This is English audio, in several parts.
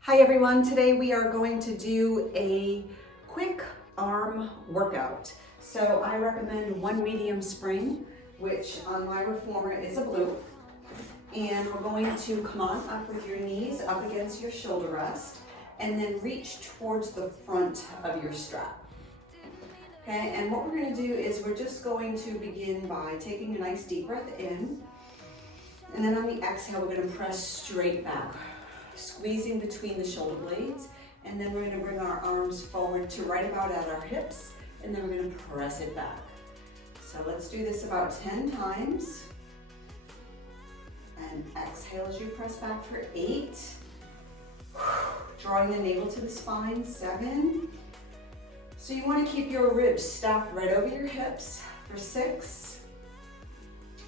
Hi everyone, today we are going to do a quick arm workout. So I recommend one medium spring, which on my reformer is a blue. And we're going to come on up with your knees up against your shoulder rest and then reach towards the front of your strap. Okay, and what we're going to do is we're just going to begin by taking a nice deep breath in, and then on the exhale we're going to press straight back, squeezing between the shoulder blades, and then we're going to bring our arms forward to right about at our hips, and then we're going to press it back. So let's do this about 10 times. And exhale as you press back for 8. Drawing the navel to the spine, 7. So you want to keep your ribs stacked right over your hips for 6.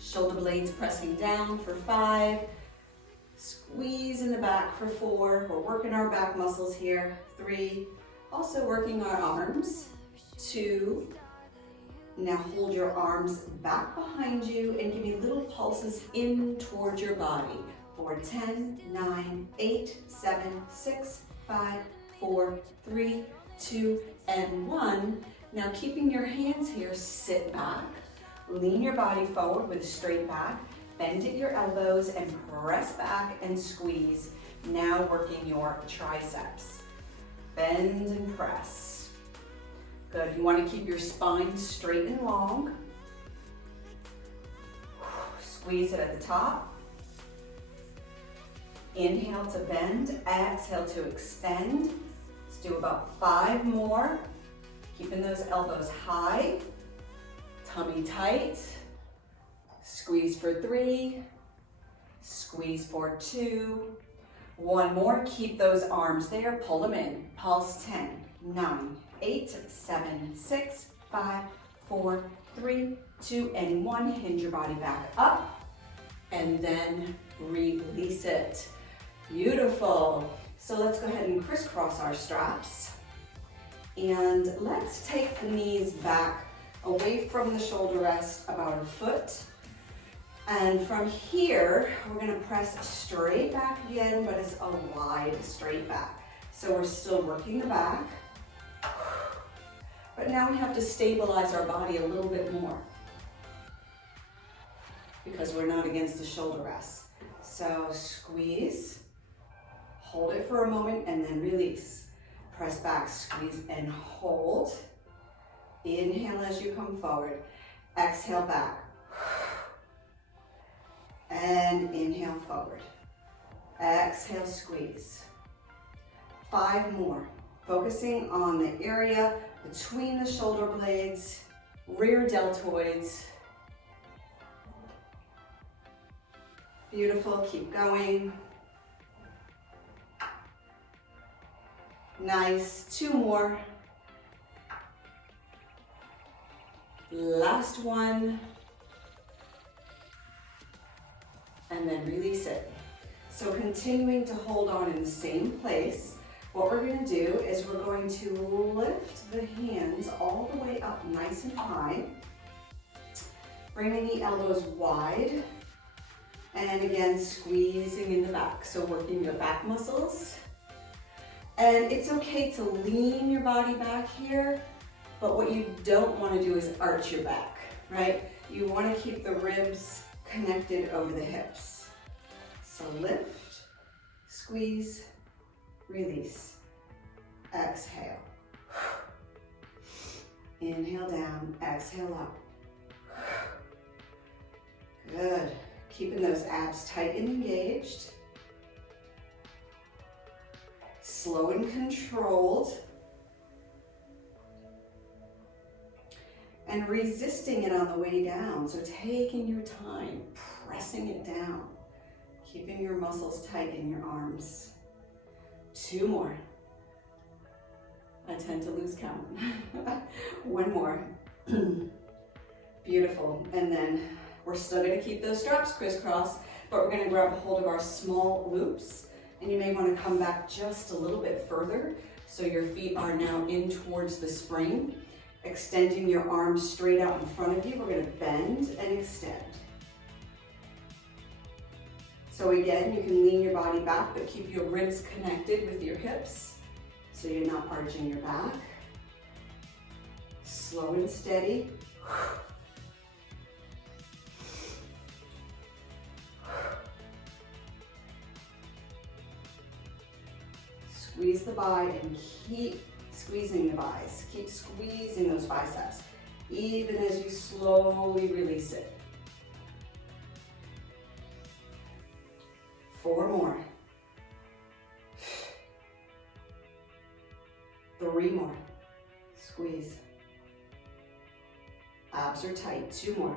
Shoulder blades pressing down for 5. Squeeze in the back for 4. We're working our back muscles here. 3. Also working our arms. 2. Now hold your arms back behind you and give me little pulses in towards your body. For 10, 9, 8, 7, 6, 5, 4, 3, 2, and 1. Now keeping your hands here, sit back, lean your body forward with a straight back, bend at your elbows and press back and squeeze. Now working your triceps. Bend and press. Good, you want to keep your spine straight and long. Squeeze it at the top. Inhale to bend, exhale to extend. Let's do about 5 more. Keeping those elbows high, tummy tight. Squeeze for 3, squeeze for 2. 1 more, keep those arms there, pull them in. Pulse 10, 9, 8, 7, 6, 5, 4, 3, 2, and 1. Hinge your body back up and then release it. Beautiful. So let's go ahead and crisscross our straps. And let's take the knees back away from the shoulder rest about a foot. And from here, we're gonna press straight back again, but it's a wide straight back. So we're still working the back. But now we have to stabilize our body a little bit more because we're not against the shoulder rest. So squeeze, hold it for a moment and then release. Press back, squeeze and hold. Inhale as you come forward. Exhale back. And inhale forward. Exhale, squeeze. 5 more. Focusing on the area between the shoulder blades, rear deltoids. Beautiful, keep going. Nice, 2 more. Last one. And then release it. So continuing to hold on in the same place. What we're going to do is we're going to lift the hands all the way up nice and high, bringing the elbows wide, and again squeezing in the back. So working your back muscles. And it's okay to lean your body back here, but what you don't want to do is arch your back, right? You want to keep the ribs connected over the hips. So lift, squeeze, release, exhale. Inhale down, exhale up. Good. Keeping those abs tight and engaged. Slow and controlled. And resisting it on the way down. So taking your time, pressing it down. Keeping your muscles tight in your arms. 2 more. I tend to lose count. 1 more. Beautiful. And then we're still going to keep those straps crisscrossed, but we're going to grab a hold of our small loops. And you may want to come back just a little bit further so your feet are now in towards the spring. Extending your arms straight out in front of you. We're going to bend and extend. So again, you can lean your body back, but keep your ribs connected with your hips so you're not arching your back. Slow and steady. Squeeze the bi and keep squeezing the bis. Keep squeezing those biceps, even as you slowly release it. 4 more. 3 more. Squeeze. Abs are tight. 2 more.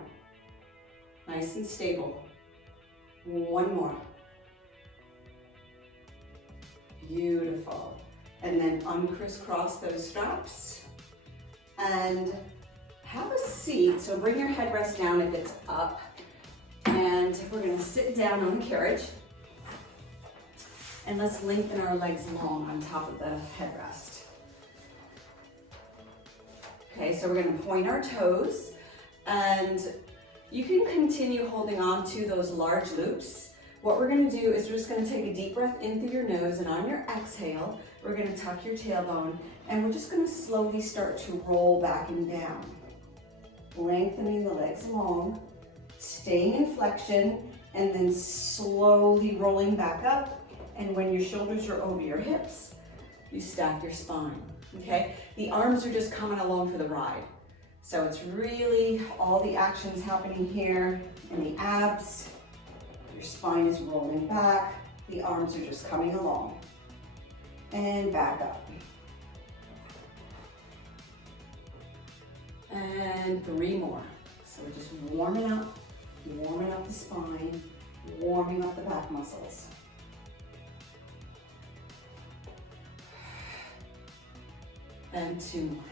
Nice and stable. 1 more. Beautiful. And then uncrisscross those straps and have a seat. So bring your headrest down if it's up. And we're gonna sit down on the carriage. And let's lengthen our legs long on top of the headrest. Okay, so we're gonna point our toes, and you can continue holding on to those large loops. What we're gonna do is we're just gonna take a deep breath in through your nose, and on your exhale, we're gonna tuck your tailbone, and we're just gonna slowly start to roll back and down. Lengthening the legs long, staying in flexion, and then slowly rolling back up. And when your shoulders are over your hips, you stack your spine, okay? The arms are just coming along for the ride. So it's really all the actions happening here in the abs. Your spine is rolling back. The arms are just coming along. And back up. And 3 more. So we're just warming up the spine, warming up the back muscles. And 2 more.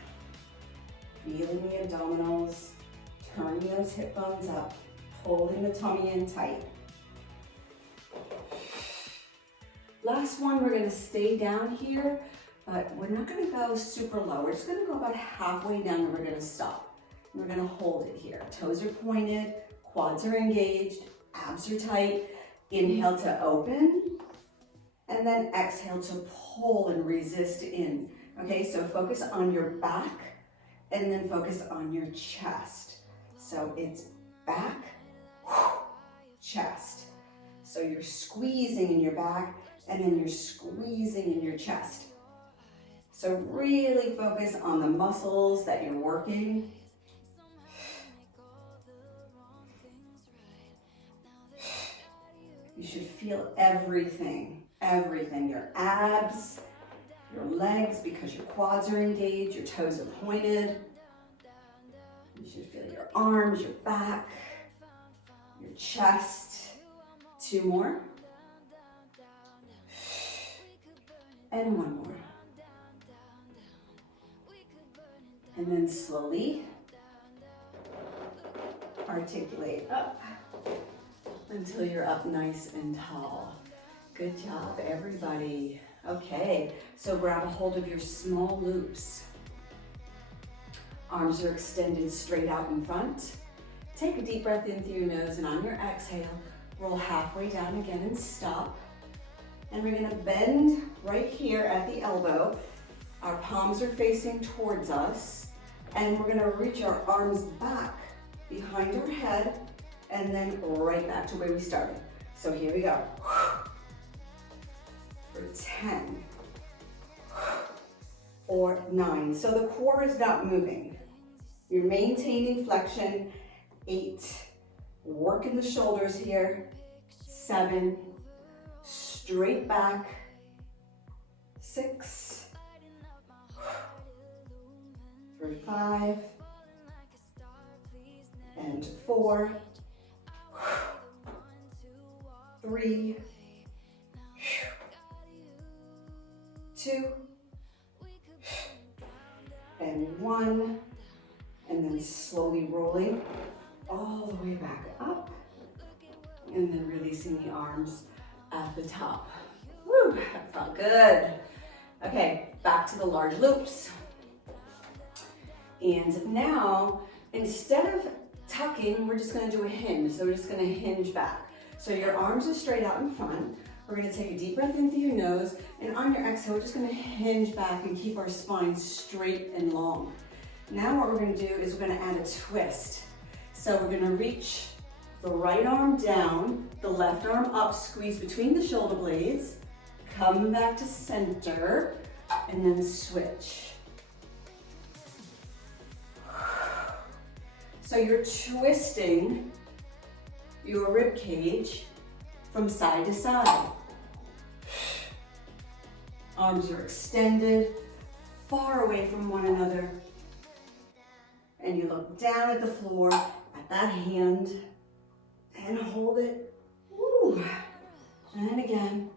Feeling the abdominals, turning those hip bones up, pulling the tummy in tight. Last one, we're gonna stay down here, but we're not gonna go super low. We're just gonna go about halfway down and we're gonna stop. We're gonna hold it here. Toes are pointed, quads are engaged, abs are tight. Inhale to open, and then exhale to pull and resist in. Okay, so focus on your back and then focus on your chest. So it's back, chest. So you're squeezing in your back and then you're squeezing in your chest. So really focus on the muscles that you're working. You should feel everything, your abs, your legs, because your quads are engaged, your toes are pointed. You should feel your arms, your back, your chest. 2 more. And 1 more. And then slowly articulate up until you're up nice and tall. Good job, everybody. Okay, so grab a hold of your small loops. Arms are extended straight out in front. Take a deep breath in through your nose, and on your exhale, roll halfway down again and stop. And we're gonna bend right here at the elbow. Our palms are facing towards us, and we're gonna reach our arms back behind our head, and then right back to where we started. So here we go. For 10, or 9. So the core is not moving. You're maintaining flexion. 8, working the shoulders here. 7, straight back. 6, for 5, and 4, 3, 2, and 1, and then slowly rolling all the way back up, and then releasing the arms at the top. Woo, that felt good. Okay, back to the large loops. And now, instead of tucking, we're just gonna do a hinge. So we're just gonna hinge back. So your arms are straight out in front. We're gonna take a deep breath in through your nose, and on your exhale, we're just gonna hinge back and keep our spine straight and long. Now what we're gonna do is we're gonna add a twist. So we're gonna reach the right arm down, the left arm up, squeeze between the shoulder blades, come back to center, and then switch. So you're twisting your rib cage from side to side. Arms are extended, far away from one another. And you look down at the floor, at that hand, and hold it. Woo. And again.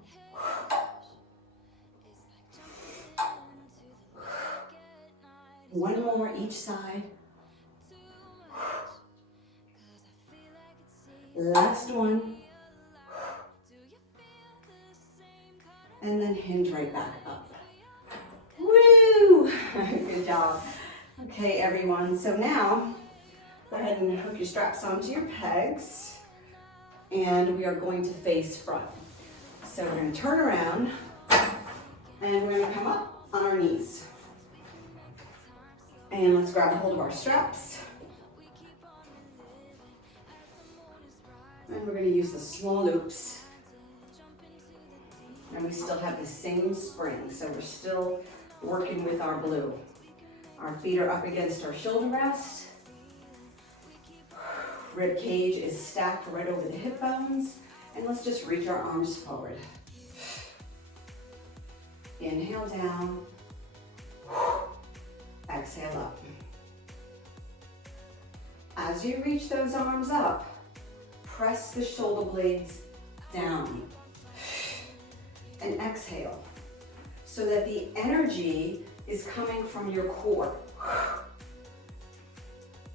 One more each side. Last one. And then hinge right back up. Woo! Good job. Okay, everyone. So now, go ahead and hook your straps onto your pegs. And we are going to face front. So we're going to turn around. And we're going to come up on our knees. And let's grab a hold of our straps. And we're going to use the small loops. And we still have the same spring, so we're still working with our blue. Our feet are up against our shoulder rest. Rib cage is stacked right over the hip bones. And let's just reach our arms forward. Inhale down. Exhale up. As you reach those arms up, press the shoulder blades down. And exhale, so that the energy is coming from your core.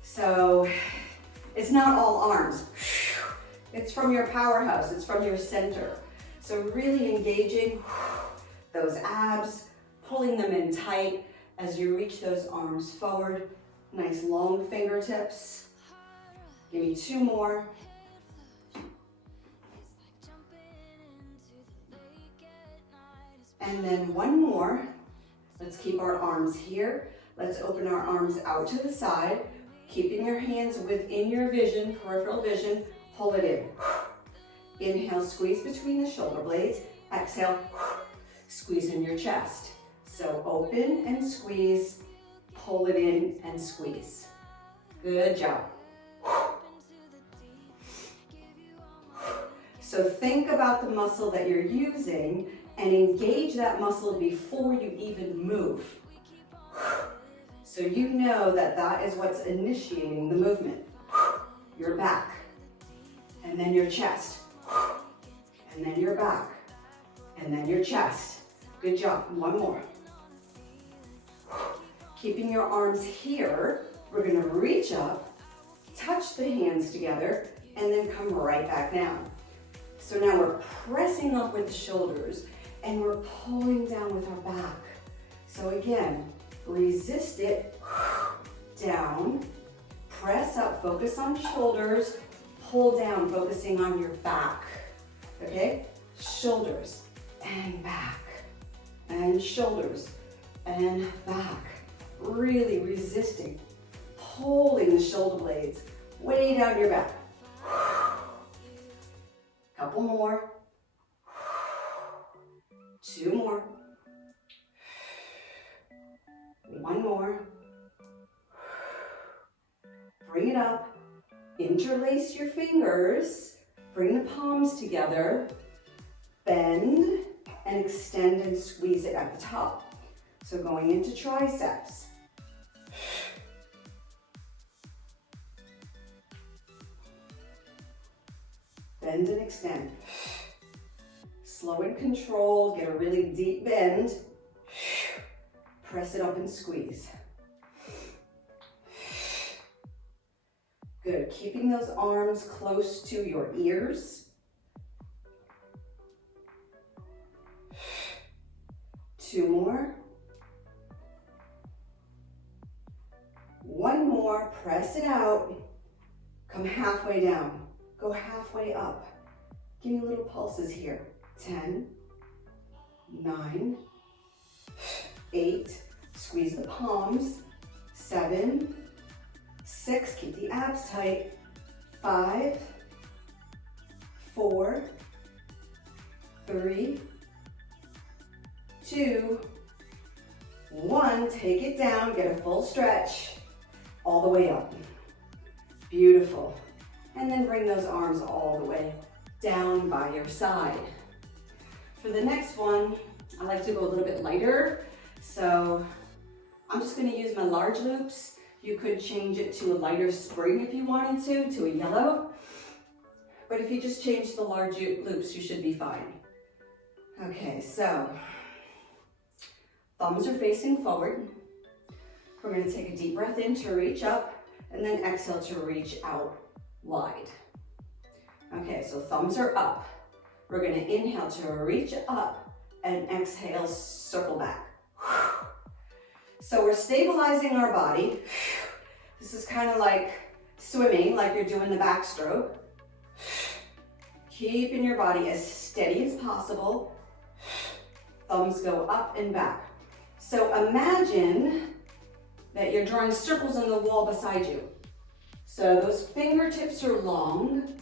So it's not all arms. It's from your powerhouse, it's from your center. So really engaging those abs, pulling them in tight as you reach those arms forward. Nice long fingertips. Give me two more. And then one more. Let's keep our arms here. Let's open our arms out to the side, keeping your hands within your vision, peripheral vision. Pull it in. Inhale, squeeze between the shoulder blades. Exhale, squeeze in your chest. So open and squeeze, pull it in and squeeze. Good job. So think about the muscle that you're using and engage that muscle before you even move. So you know that that is what's initiating the movement. Your back, and then your chest, and then your back, and then your chest. Good job. One more. Keeping your arms here, we're gonna reach up, touch the hands together, and then come right back down. So now we're pressing up with the shoulders, and we're pulling down with our back. So again, resist it, down, press up, focus on shoulders, pull down, focusing on your back, okay? Shoulders and back, and shoulders and back. Really resisting, pulling the shoulder blades way down your back. Couple more. Two more. One more. Bring it up. Interlace your fingers. Bring the palms together. Bend and extend and squeeze it at the top. So going into triceps. Bend and extend. Slow and controlled, get a really deep bend. Press it up and squeeze. Good, keeping those arms close to your ears. Two more. One more, press it out. Come halfway down, go halfway up. Give me little pulses here. 10, 9, 8, squeeze the palms, 7, 6, keep the abs tight, 5, 4, 3, 2, 1, take it down, get a full stretch, all the way up. Beautiful. And then bring those arms all the way down by your side. For the next one, I like to go a little bit lighter. So I'm just gonna use my large loops. You could change it to a lighter spring if you wanted to a yellow. But if you just change the large loops, you should be fine. Okay, so thumbs are facing forward. We're gonna take a deep breath in to reach up, and then exhale to reach out wide. Okay, so thumbs are up. We're gonna inhale to reach up, and exhale, circle back. So we're stabilizing our body. This is kind of like swimming, like you're doing the backstroke. Keeping your body as steady as possible. Thumbs go up and back. So imagine that you're drawing circles on the wall beside you. So those fingertips are long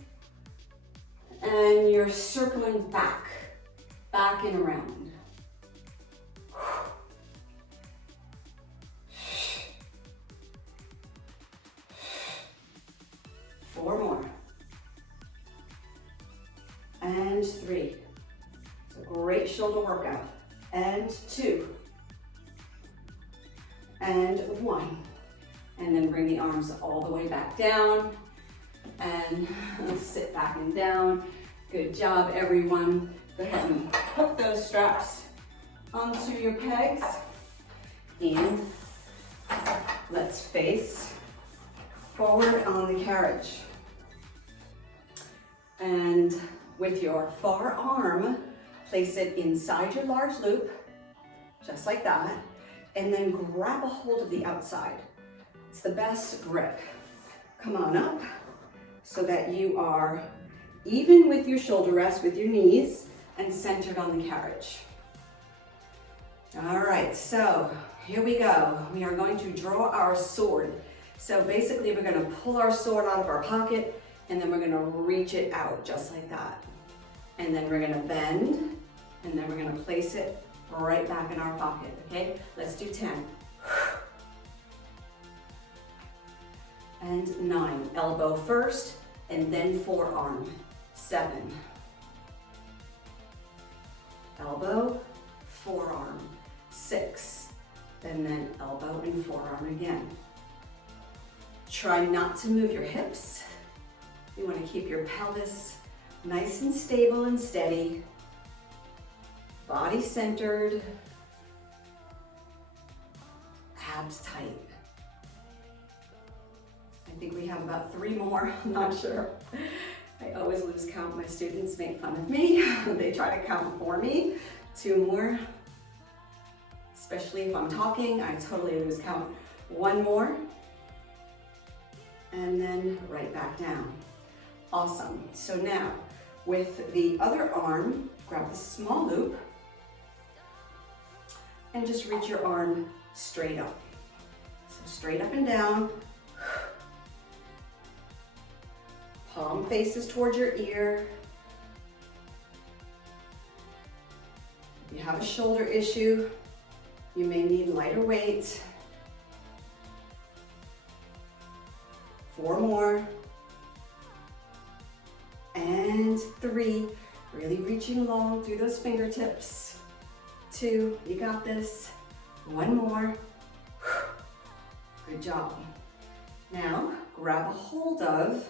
and you're circling back and around. 4 more. And 3. It's a great shoulder workout. And 2. And 1. And then bring the arms all the way back down. And sit back and down. Good job, everyone. Go ahead and hook those straps onto your pegs. And let's face forward on the carriage. And with your far arm, place it inside your large loop, just like that, and then grab a hold of the outside. It's the best grip. Come on up so that you are even with your shoulder rest, with your knees, and centered on the carriage. All right, so here we go. We are going to draw our sword. So basically we're gonna pull our sword out of our pocket, and then we're gonna reach it out just like that. And then we're gonna bend, and then we're gonna place it right back in our pocket, okay? Let's do 10. And 9, elbow first, and then forearm. 7. Elbow, forearm. 6, and then elbow and forearm again. Try not to move your hips. You want to keep your pelvis nice and stable and steady. Body centered. Abs tight. I think we have about 3 more, I'm not sure. I always lose count. My students make fun of me. They try to count for me. 2 more. Especially if I'm talking, I totally lose count. 1 more. And then right back down. Awesome. So now, with the other arm, grab the small loop and just reach your arm straight up. So straight up and down. Palm faces towards your ear. If you have a shoulder issue, you may need lighter weight. 4 more. And 3, really reaching long through those fingertips. 2, you got this. 1 more. Good job. Now, grab a hold of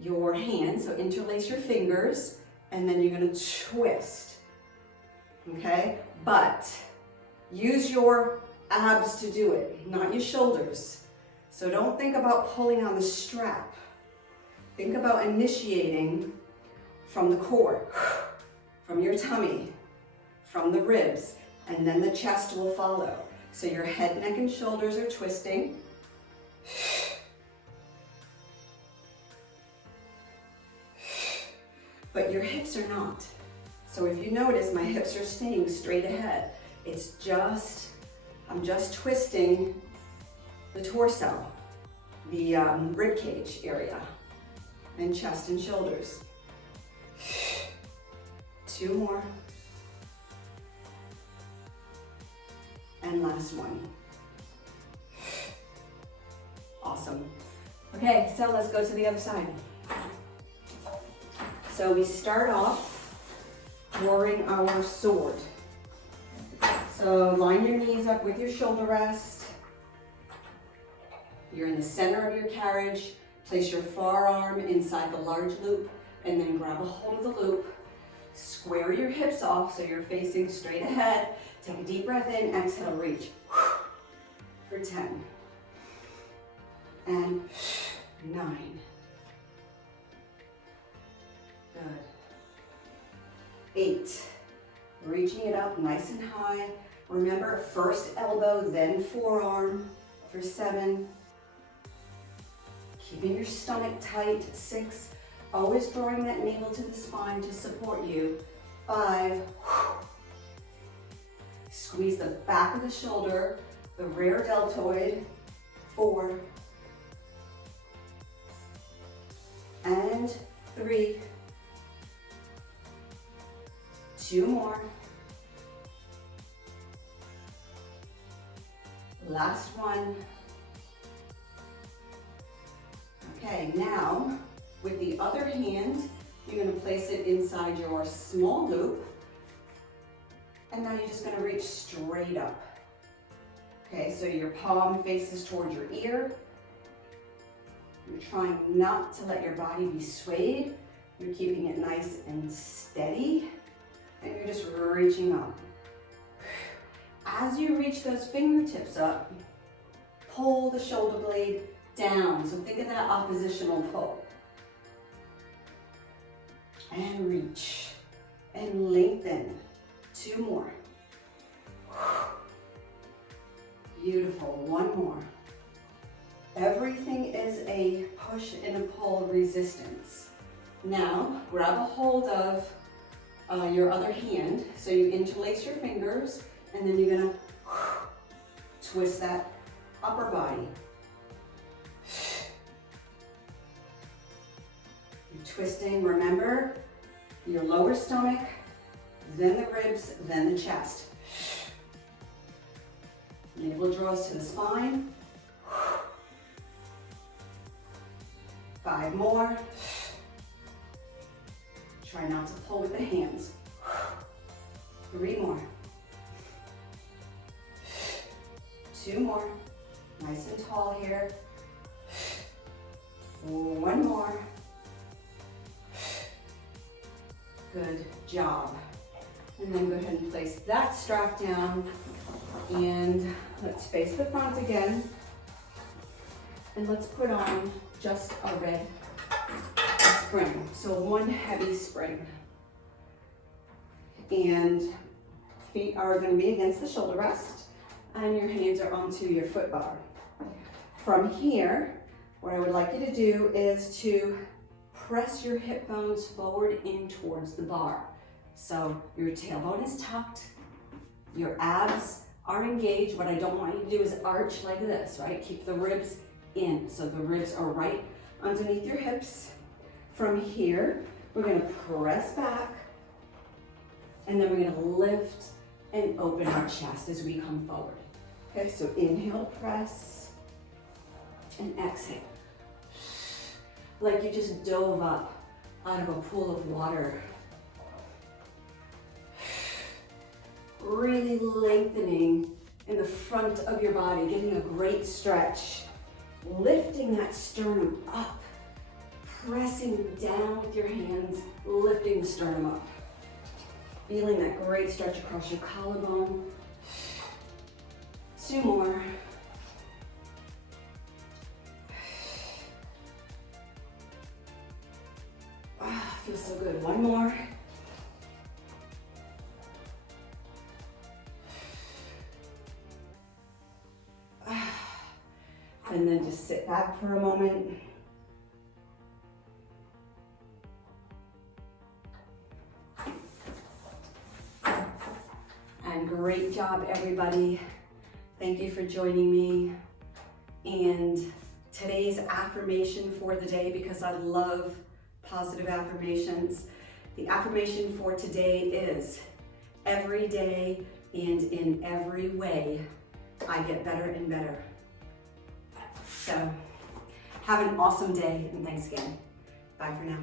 your hands, so interlace your fingers, and then you're gonna twist, okay? But use your abs to do it, not your shoulders. So don't think about pulling on the strap. Think about initiating from the core, from your tummy, from the ribs, and then the chest will follow. So your head, neck, and shoulders are twisting. but your hips are not. So if you notice, my hips are staying straight ahead. It's just, I'm just twisting the torso, the rib cage area, and chest and shoulders. 2 more. And last one. Awesome. Okay, so let's go to the other side. So we start off drawing our sword. So line your knees up with your shoulder rest. You're in the center of your carriage. Place your forearm inside the large loop and then grab a hold of the loop. Square your hips off so you're facing straight ahead. Take a deep breath in, exhale, reach. For 10. And 9. Good. 8. Reaching it up nice and high. Remember, first elbow, then forearm. For 7. Keeping your stomach tight. 6. Always drawing that navel to the spine to support you. 5. Squeeze the back of the shoulder, the rear deltoid. 4. And 3. 2 more. Last one. Okay, now with the other hand, you're going to place it inside your small loop. And now you're just going to reach straight up. Okay, so your palm faces towards your ear. You're trying not to let your body be swayed. You're keeping it nice and steady. And you're just reaching up. As you reach those fingertips up, pull the shoulder blade down. So think of that oppositional pull. And reach. And lengthen. 2 more. Beautiful. 1 more. Everything is a push and a pull resistance. Now, grab a hold of your other hand. So you interlace your fingers, and then you're gonna twist that upper body. You're twisting, remember, your lower stomach, then the ribs, then the chest. Navel draws to the spine. 5 more. Try not to pull with the hands. 3 more. 2 more. Nice and tall here. 1 more. Good job. And then go ahead and place that strap down. And let's face the front again. And let's put on just a red spring. So 1 heavy spring. And feet are going to be against the shoulder rest. And your hands are onto your foot bar. From here, what I would like you to do is to press your hip bones forward in towards the bar. So your tailbone is tucked, your abs are engaged. What I don't want you to do is arch like this, right? Keep the ribs in. So the ribs are right underneath your hips. From here, we're gonna press back, and then we're gonna lift and open our chest as we come forward. Okay, so inhale, press, and exhale. Like you just dove up out of a pool of water. Really lengthening in the front of your body, getting a great stretch. Lifting that sternum up. Pressing down with your hands, lifting the sternum up. Feeling that great stretch across your collarbone. 2 more. Ah, feels so good. 1 more. And then just sit back for a moment. And great job, everybody. Thank you for joining me. And today's affirmation for the day, because I love positive affirmations, the affirmation for today is, every day and in every way, I get better and better. So have an awesome day, and thanks again. Bye for now.